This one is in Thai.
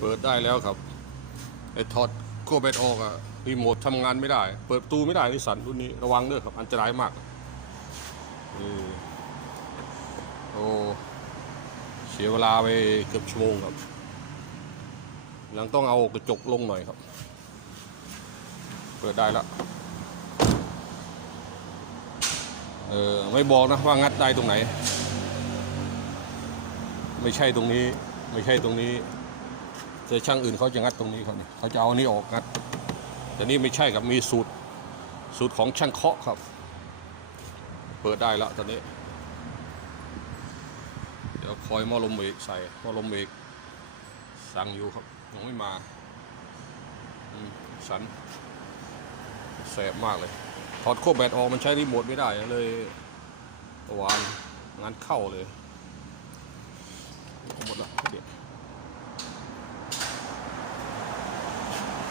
เปิดได้แล้วครับไอ้ถอดขั้วแบตออกอะรีโมททำงานไม่ได้ เปิดประตูไม่ได้นิสันรุ่นนี้ระวังเด้อครับ อันตรายมากโอ้เสียเวลาไปเกือบชั่วโมงครับยังต้องเอากระจกลงหน่อยครับ เปิดได้แล้วเออไม่บอกนะว่างัดได้ตรงไหน ไม่ใช่ตรงนี้ ไม่ใช่ตรงนี้ แต่ช่างอื่นเขาจะงัดตรงนี้ครับเนี่ยเขาจะเอาอันนี้ออกงัด แต่นี่ไม่ใช่ครับมีสูตรสูตรของช่างเคาะครับ เปิดได้แล้วตอนนี้ เดี๋ยวคอยมอลมเบรกใส่มอลมเบรกสั่งอยู่ครับยังไม่มาสันแสบมากเลยถอดโคบแบตออกมันใช้รีโมทไม่ได้เลยวางงานเข้าเลย